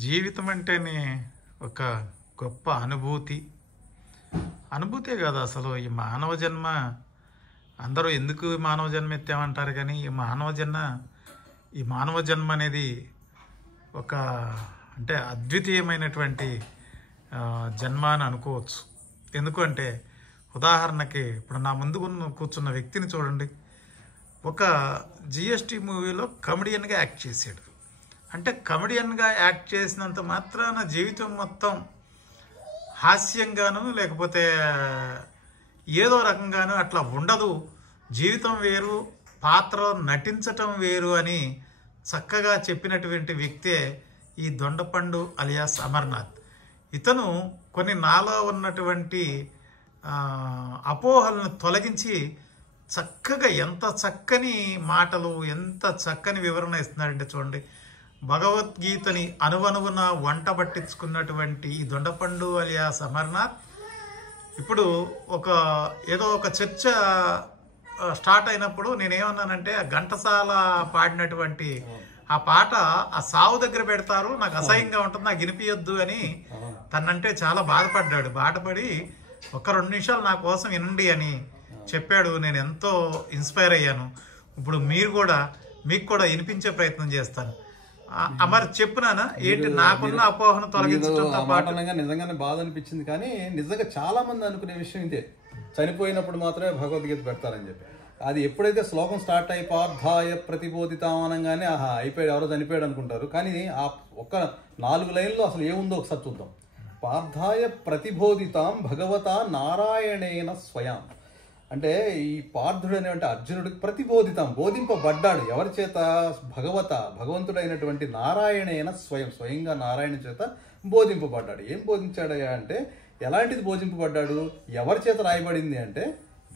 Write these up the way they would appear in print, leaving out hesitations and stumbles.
జీవితం అంటేనే ఒక గొప్ప అనుభూతే కాదు అసలు. ఈ మానవ జన్మ అందరూ ఎందుకు మానవ జన్మ ఎత్తామంటారు, కానీ ఈ మానవ జన్మ అనేది ఒక అంటే అద్వితీయమైనటువంటి జన్మ అని అనుకోవచ్చు. ఎందుకంటే ఉదాహరణకి ఇప్పుడు నా ముందు కూర్చున్న వ్యక్తిని చూడండి. ఒక జిఎస్టీ మూవీలో కమెడియన్గా యాక్ట్ చేశాడు. అంటే కమెడియన్గా యాక్ట్ చేసినంత మాత్రాన జీవితం మొత్తం హాస్యంగాను లేకపోతే ఏదో రకంగాను అట్లా ఉండదు. జీవితం వేరు, పాత్ర నటించటం వేరు అని చక్కగా చెప్పినటువంటి వ్యక్తే ఈ దొండపండు అలియాస్ అమర్నాథ్. ఇతను కొన్ని నాలో ఉన్నటువంటి అపోహలను తొలగించి చక్కగా ఎంత చక్కని మాటలు, ఎంత చక్కని వివరణ ఇస్తున్నాడంటే చూడండి. భగవద్గీతని అనువనువున వంట పట్టించుకున్నటువంటి ఈ దొండపండు అలియాస్ అమర్నాథ్ ఇప్పుడు ఏదో ఒక చర్చ స్టార్ట్ అయినప్పుడు నేనేమన్నానంటే, ఆ ఘంటసాల పాడినటువంటి ఆ పాట ఆ సావు దగ్గర పెడతారు, నాకు అసహ్యంగా ఉంటుంది, నాకు వినిపించొద్దు అని తనంటే చాలా బాధపడి ఒక 2 నిమిషాలు నా కోసం వినండి అని చెప్పాడు. నేను ఎంతో ఇన్స్పైర్ అయ్యాను. ఇప్పుడు మీకు కూడా వినిపించే ప్రయత్నం చేస్తాను. మరి చెప్పునానా ఏంటి నాకున్న అపోహను తొలగించడం. నిజంగానే బాధ అనిపించింది, కానీ నిజంగా చాలా మంది అనుకునే విషయం ఇదే, చనిపోయినప్పుడు మాత్రమే భగవద్గీత పెడతారని చెప్పి. అది ఎప్పుడైతే శ్లోకం స్టార్ట్ అయి పార్థాయ ప్రతిబోధితాం అనగానే అయిపోయాడు, ఎవరో చనిపోయాడు అనుకుంటారు. కానీ ఆ ఒక్క 4 లైన్లో అసలు ఏముందో ఒకసారి చూద్దాం. పార్థాయ ప్రతిబోధితాం భగవతా నారాయణేన స్వయం. అంటే ఈ పార్థుడు అనేటువంటి అర్జునుడికి ప్రతిబోధితం, బోధింపబడ్డాడు. ఎవరి చేత? భగవంతుడైనటువంటి నారాయణైన స్వయంగా నారాయణ చేత బోధింపబడ్డాడు. ఏం బోధించాడయ్యా అంటే, ఎలాంటిది బోధింపబడ్డాడు? ఎవరి చేత రాయబడింది అంటే,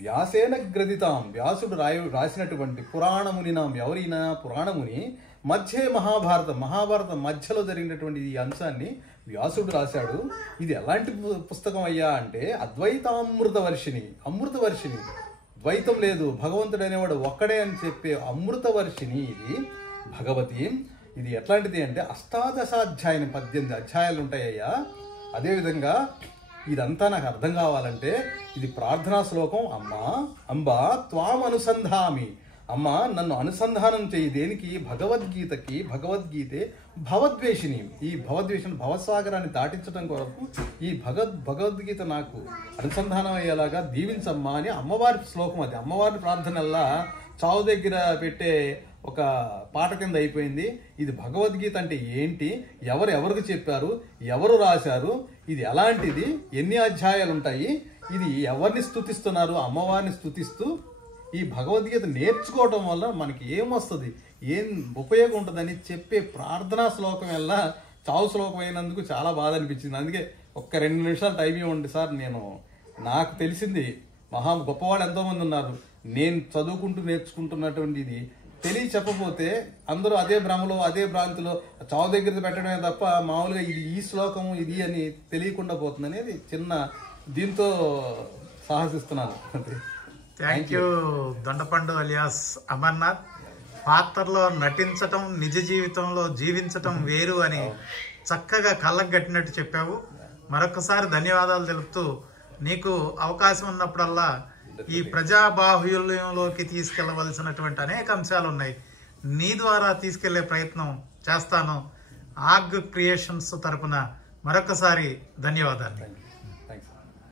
వ్యాసేన గ్రథితాం, వ్యాసుడు రాసినటువంటి పురాణమునినాం, ఎవరైనా పురాణముని మహాభారతం మధ్యలో జరిగినటువంటి ఈ అంశాన్ని వ్యాసుడు రాశాడు. ఇది ఎలాంటి పుస్తకం అయ్యా అంటే, అద్వైతామృతవర్షిణి, అమృతవర్షిణి, ద్వైతం లేదు, భగవంతుడు అనేవాడు ఒక్కడే అని చెప్పే అమృతవర్షిణి ఇది భగవతి. ఇది ఎట్లాంటిది అంటే 18 అధ్యాయాలు ఉంటాయ్యా. అదేవిధంగా ఇదంతా నాకు అర్థం కావాలంటే ఇది ప్రార్థనా శ్లోకం. అంబా త్వాం అనుసంధామి, అమ్మ నన్ను అనుసంధానం చేయి. దేనికి? భగవద్గీతకి. భగవద్గీతే భవద్వేషిని, ఈ భవసాగరాన్ని దాటించడం కొరకు ఈ భగవద్గీత నాకు అనుసంధానం అయ్యేలాగా దీవించమ్మా అని అమ్మవారి శ్లోకం. అది అమ్మవారి ప్రార్థనల్లా చావు దగ్గర పెట్టే ఒక పాట కింద అయిపోయింది. ఇది భగవద్గీత అంటే ఏంటి, ఎవరికి చెప్పారు, ఎవరు రాశారు, ఇది ఎలాంటిది, ఎన్ని అధ్యాయాలు ఉంటాయి, ఇది ఎవరిని స్తుతిస్తున్నారు? అమ్మవారిని స్తుతిస్తూ ఈ భగవద్గీత నేర్చుకోవటం వల్ల మనకి ఏమొస్తుంది, ఏం ఉపయోగం ఉంటుందని చెప్పే ప్రార్థనా శ్లోకం వల్ల చావు శ్లోకం అయినందుకు చాలా బాధ అనిపించింది. అందుకే ఒక్క 2 నిమిషాలు టైం ఇవ్వండి సార్. నాకు తెలిసింది గొప్పవాళ్ళు ఎంతోమంది ఉన్నారు. నేను చదువుకుంటూ నేర్చుకుంటున్నటువంటి ఇది చెప్పపోతే అందరూ అదే భ్రమలో, అదే భ్రాంతిలో చావు దగ్గర పెట్టడమే తప్ప మామూలుగా ఇది ఈ శ్లోకం ఇది అని తెలియకుండా పోతుంది అనేది చిన్న దీంతో సాహసిస్తున్నాను. థ్యాంక్ యూ దొండపండు అలియాస్ అమర్నాథ్. పాత్రలో నటించటం, నిజ జీవితంలో జీవించటం వేరు అని చక్కగా కళ్ళకు కట్టినట్టు చెప్పావు. మరొకసారి ధన్యవాదాలు తెలుపుతూ, నీకు అవకాశం ఉన్నప్పుడల్లా ఈ ప్రజాబాహుల్యంలోకి తీసుకెళ్లవలసినటువంటి అనేక అంశాలు ఉన్నాయి, నీ ద్వారా తీసుకెళ్లే ప్రయత్నం చేస్తాను. ఆగ్ క్రియేషన్స్ తరపున మరొకసారి ధన్యవాదాలు.